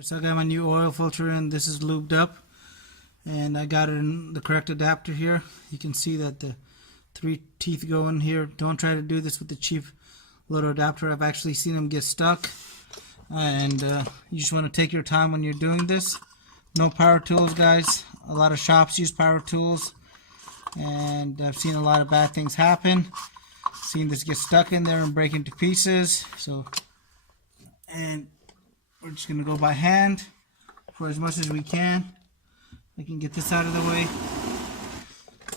So I got my new oil filter in. This is lubed up, and I got it in the correct adapter here. You can see that the 3 teeth go in here. Don't try to do this with the cheap little adapter. I've actually seen them get stuck, and you just want to take your time when you're doing this. No power tools, guys. A lot of shops use power tools, and I've seen a lot of bad things happen. Seen this get stuck in there and break into pieces. And we're just going to go by hand for as much as we can. I can get this out of the way.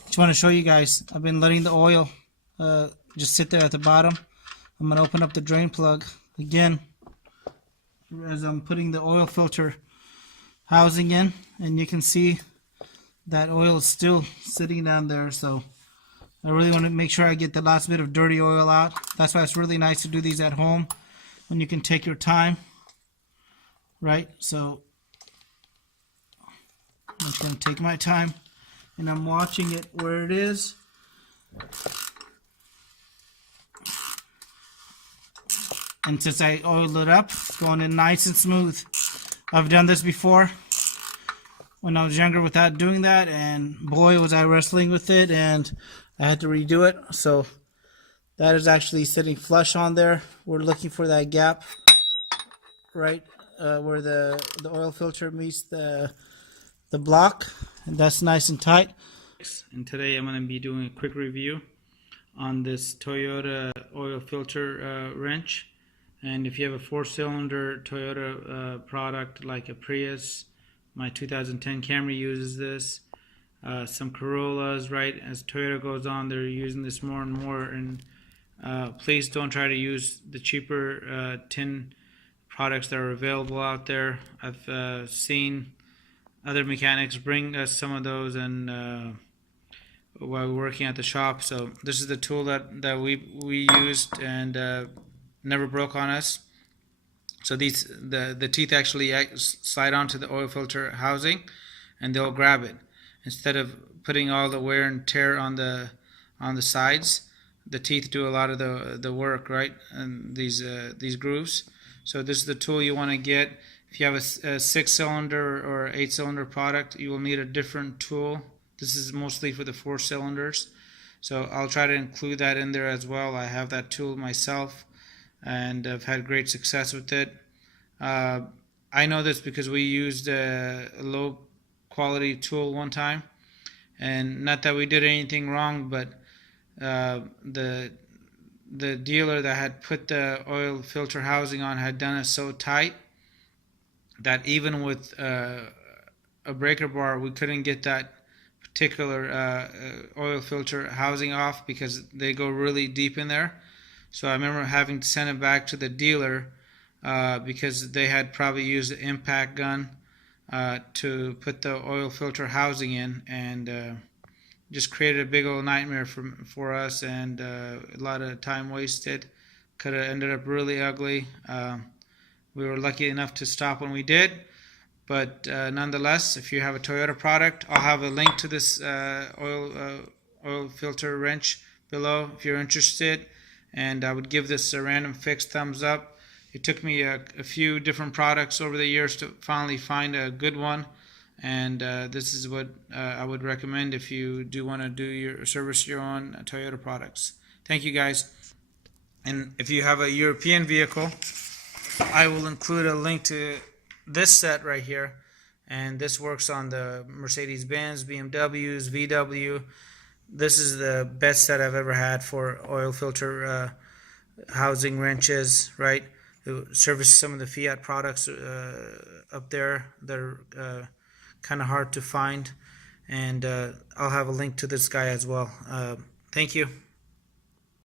Just want to show you guys, I've been letting the oil just sit there at the bottom. I'm going to open up the drain plug again as I'm putting the oil filter housing in, and you can see that oil is still sitting down there. So I really want to make sure I get the last bit of dirty oil out. That's why it's really nice to do these at home when you can take your time. Right, so I'm just going to take my time, and I'm watching it where it is. And since I oiled it up, it's going in nice and smooth. I've done this before when I was younger without doing that, and boy was I wrestling with it, and I had to redo it. So that is actually sitting flush on there. We're looking for that gap right where the oil filter meets the block, and that's nice and tight. And today I'm going to be doing a quick review on this Toyota oil filter wrench. And if you have a 4-cylinder Toyota product like a Prius, my 2010 Camry uses this, some Corollas, right, as Toyota goes on, they're using this more and more. And please don't try to use the cheaper tin products that are available out there. I've seen other mechanics bring us some of those, and while we're working at the shop. So this is the tool that we used, and never broke on us. So the teeth actually slide onto the oil filter housing, and they'll grab it instead of putting all the wear and tear on the sides. The teeth do a lot of the work, right? And these grooves. So this is the tool you want to get. If you have a 6-cylinder or 8-cylinder product, you will need a different tool. This is mostly for the 4 cylinders. So I'll try to include that in there as well. I have that tool myself, and I've had great success with it. I know this because we used a low quality tool one time, and not that we did anything wrong, but the dealer that had put the oil filter housing on had done it so tight that even with a breaker bar, we couldn't get that particular oil filter housing off because they go really deep in there. So I remember having to send it back to the dealer because they had probably used an impact gun to put the oil filter housing in, and just created a big old nightmare for us, and a lot of time wasted. Could have ended up really ugly. We were lucky enough to stop when we did, but nonetheless, if you have a Toyota product, I'll have a link to this oil filter wrench below if you're interested, and I would give this a random fixed thumbs up. It took me a few different products over the years to finally find a good one, and this is what I would recommend if you do want to service your own Toyota products. Thank you, guys. And if you have a European vehicle, I will include a link to this set right here, and this works on the Mercedes-Benz, BMWs, VW. This is the best set I've ever had for oil filter housing wrenches, right? It services some of the Fiat products up there. They're kind of hard to find, and I'll have a link to this guy as well. Thank you.